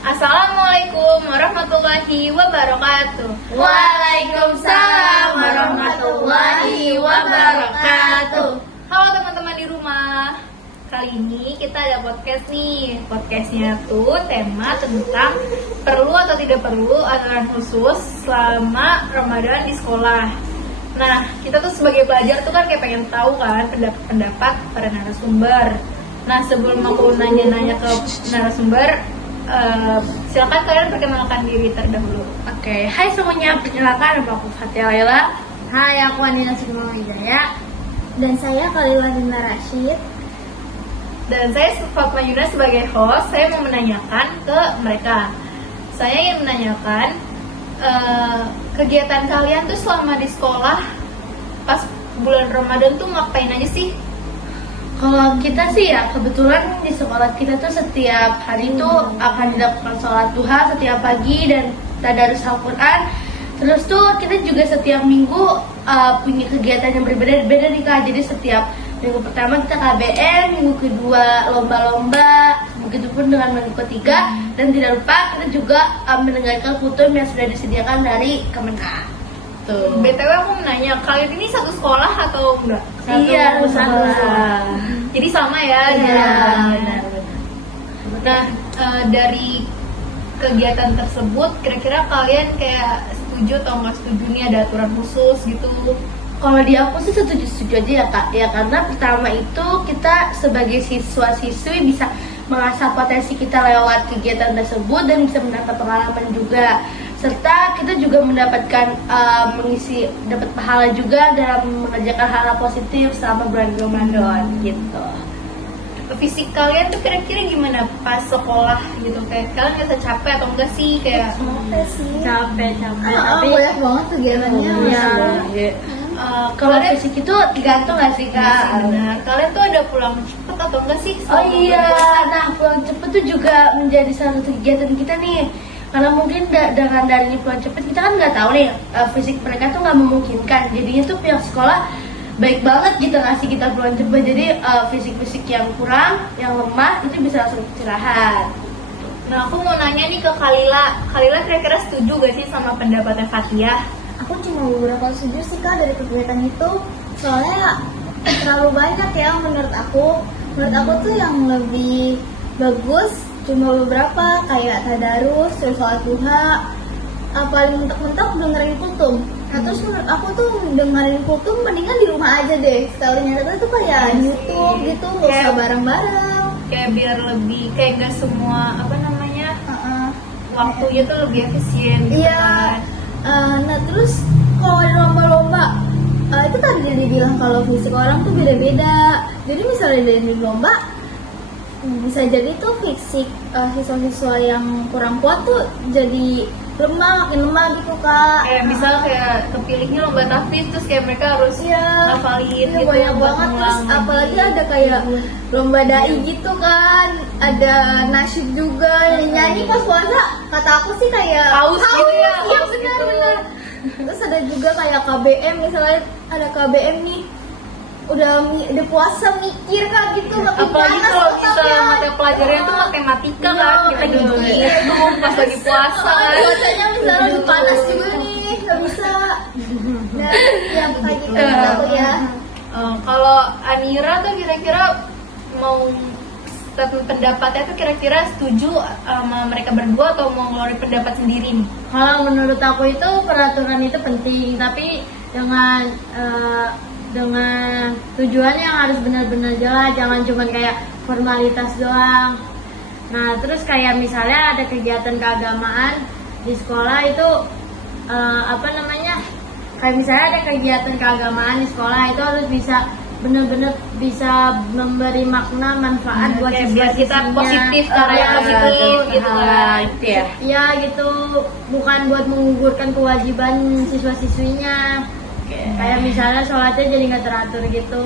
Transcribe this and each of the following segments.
Assalamualaikum warahmatullahi wabarakatuh. Waalaikumsalam warahmatullahi wabarakatuh. Halo teman-teman di rumah. Kali ini kita ada podcast nih. Podcastnya tuh tema tentang perlu atau tidak perlu aturan khusus selama Ramadan di sekolah. Nah, kita tuh sebagai pelajar tuh kan kayak pengen tahu kan pendapat para narasumber. Nah, sebelum aku nanya-nanya ke narasumber, silakan kalian perkenalkan diri terdahulu. Oke, hai semuanya, perkenalkan nama aku Fatia Laila. Hai, aku Anina Sugeng Hidayah. Dan saya Khalila Dina Rashid. Dan saya Fatma Yuna sebagai host, saya mau menanyakan ke mereka. Saya ingin menanyakan kegiatan kalian tuh selama di sekolah pas bulan Ramadan tuh ngapain aja sih? Kalau kita sih ya, kebetulan di sekolah kita tuh setiap hari tuh akan dilakukan sholat duha setiap pagi dan tadarus Al-Quran. Terus tuh kita juga setiap minggu punya kegiatan yang berbeda-beda nih Kak. Jadi setiap minggu pertama kita KBM, minggu kedua lomba-lomba, begitupun dengan minggu ketiga. Dan tidak lupa kita juga mendengarkan kutum yang sudah disediakan dari Kemenang. Tuh. BTW aku menanya, kalian ini satu sekolah atau enggak? Iya, satu sekolah. Jadi sama ya? Iya. Nah, dari kegiatan tersebut, kira-kira kalian kayak setuju atau nggak setuju nih ada aturan khusus gitu? Kalau di aku sih setuju aja ya Kak. Ya karena pertama itu kita sebagai siswa-siswi bisa mengasah potensi kita lewat kegiatan tersebut dan bisa mendapat pengalaman juga. Serta kita juga mendapatkan dapat pahala juga dalam mengerjakan hal-hal positif selama bulan Ramadan gitu. Fisik kalian tuh kira-kira gimana pas sekolah gitu? Kayak kalian ngerasa capek atau enggak sih? Kayak Capek sih. Capek. Tapi banyak banget kegiatannya. Iya. Kalau fisik itu tergantung nggak sih Kak? Benar. Kalian tuh ada pulang cepet atau enggak sih? Oh iya, nah pulang cepet tuh juga menjadi salah satu kegiatan kita nih. Karena mungkin dengan dari pulang cepet kita kan nggak tahu nih fisik mereka tuh nggak memungkinkan. Jadinya tuh pihak sekolah baik banget gitu ngasih kita pulang cepet. Jadi fisik-fisik yang kurang, yang lemah itu bisa langsung istirahat. Nah, aku mau nanya nih ke Khalila. Khalila kira-kira setuju gak sih sama pendapatnya Fatia? Aku cuma beberapa setuju sih Kak dari kegiatan itu. Soalnya terlalu banyak ya menurut aku. Menurut aku tuh yang lebih bagus cuma beberapa kayak tadarus, terus sholat duha, paling mentok-mentok dengerin kultum. Nah terus menurut aku tuh dengerin kultum mendingan di rumah aja deh. Sekalinya itu tuh kayak YouTube gitu, nggak usah bareng-bareng. Kayak biar lebih, kayak gak semua, apa namanya, waktunya tuh lebih efisien gitu Iya. kan. Nah terus kalau ada lomba-lomba, itu tadi dia bilang kalau fisik orang tuh beda-beda. Jadi misalnya dari lomba, bisa jadi tuh fisik siswa-siswa yang kurang kuat tuh jadi makin lemah gitu Kak. Kayak misal kayak kepilihnya lomba tahfiz, terus kayak mereka harus ngafalin Iya, gitu. banyak buat banget. Terus ngulang apalagi lagi. ada kayak lomba dai gitu kan, ada nasyid juga. Nyanyi pas puasa kata aku sih kayak Haus gitu ya, Iya haus gitu. benar. Terus ada juga kayak KBM, misalnya ada KBM nih, udah puasa mikir kan gitu, makin Apalagi panas kalau kita otaknya. mata pelajarannya tuh matematika Iya, kan, kita aduh. mikir tuh pas lagi puasa kan. Cuacanya misalnya lagi panas juga nih, nggak bisa. Nah, ya kayak gitu menurut aku ya. Kalau Anira tuh kira-kira mau statement pendapatnya tuh kira-kira setuju sama mereka berdua atau mau ngeluarin pendapat sendiri nih? Kalau menurut aku itu peraturan itu penting, tapi dengan tujuan yang harus benar-benar jelas, jangan cuma kayak formalitas doang. Nah, terus kayak misalnya ada kegiatan keagamaan di sekolah itu kayak misalnya ada kegiatan keagamaan di sekolah itu harus bisa benar-benar bisa memberi makna manfaat buat Kayak biar kita positif, karya positif gitu kan. Itu ya. Iya gitu, bukan buat menggugurkan kewajiban siswa-siswinya. Kayak misalnya sholatnya jadi nggak teratur gitu.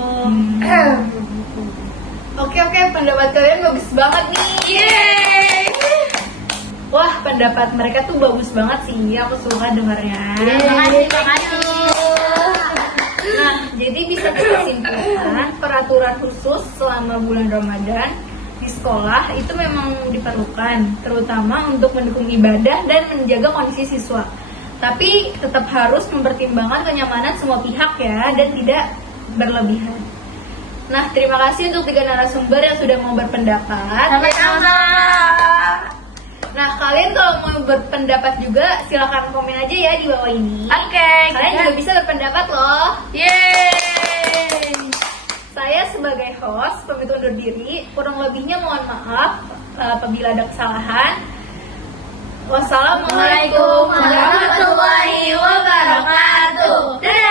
Oke, pendapat kalian bagus banget nih. Yeay. Wah, pendapat mereka tuh bagus banget sih. Aku suka dengarnya. Makasih. Nah, jadi bisa kita simpulkan peraturan khusus selama bulan Ramadan di sekolah itu memang diperlukan, terutama untuk mendukung ibadah dan menjaga kondisi siswa. Tapi tetap harus mempertimbangkan kenyamanan semua pihak ya, dan tidak berlebihan. Nah, terima kasih untuk 3 narasumber yang sudah mau berpendapat. Sama-sama. Nah, kalian kalau mau berpendapat juga silahkan komen aja ya di bawah ini. Oke, Kalian juga bisa berpendapat loh. Yeay. Saya sebagai host pamit undur diri. Kurang lebihnya mohon maaf apabila ada kesalahan. Wassalamualaikum warahmatullahi wabarakatuh. Dadah.